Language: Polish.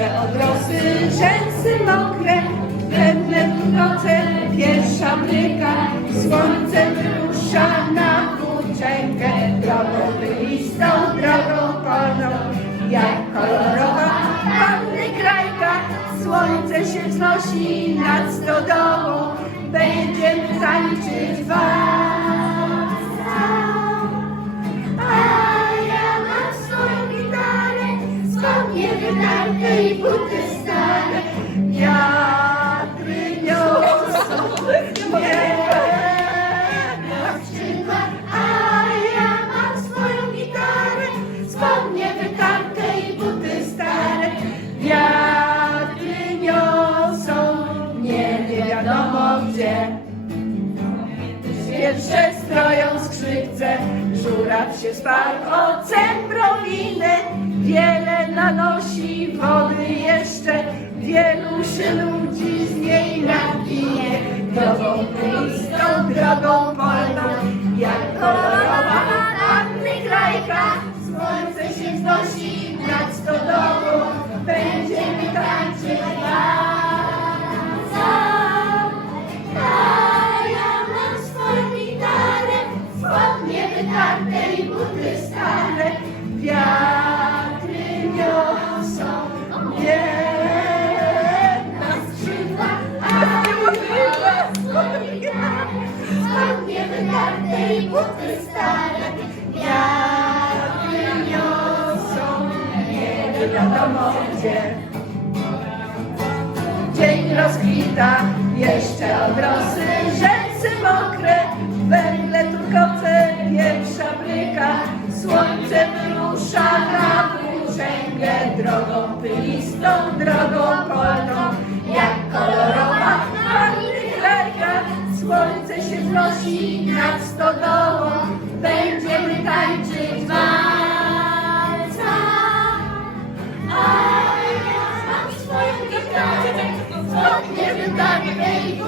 Jeszcze odrosły rzęsy mokre, pewne noce pierwsza bryka, słońce wyrusza na włóczęgę, drogą wylistą, drogą polną, jak kolorowa panny krajka, słońce się wznosi nad stodołą, będziemy tańczyć was. Spodnie wydarte i buty stare. Wiatry niosą mnie na skrzydłach. A ja mam swoją gitarę, spodnie wytarte i buty stare. Wiatry niosą mnie nie wiadomo gdzie. Pierwsze stroją skrzypce, żuraw się sparł o cembrowinę. Wiele nanosi wody jeszcze, wielu się ludzi z niej napije. Drogą pylistą, drogą polną, jak kolorowa panny grajka. Słońce się wznosi nad stodołą, będziemy tańczyć razem. A ja mam swoją gitarę, spodnie wytarte i buty stare. Wiadomo gdzie. Dzień rozkwita, jeszcze odrosy, rzęsy mokre, węgle turkoce, pierwsza bryka, słońce wyrusza na włóczęgę, drogą pylistą, drogą polną,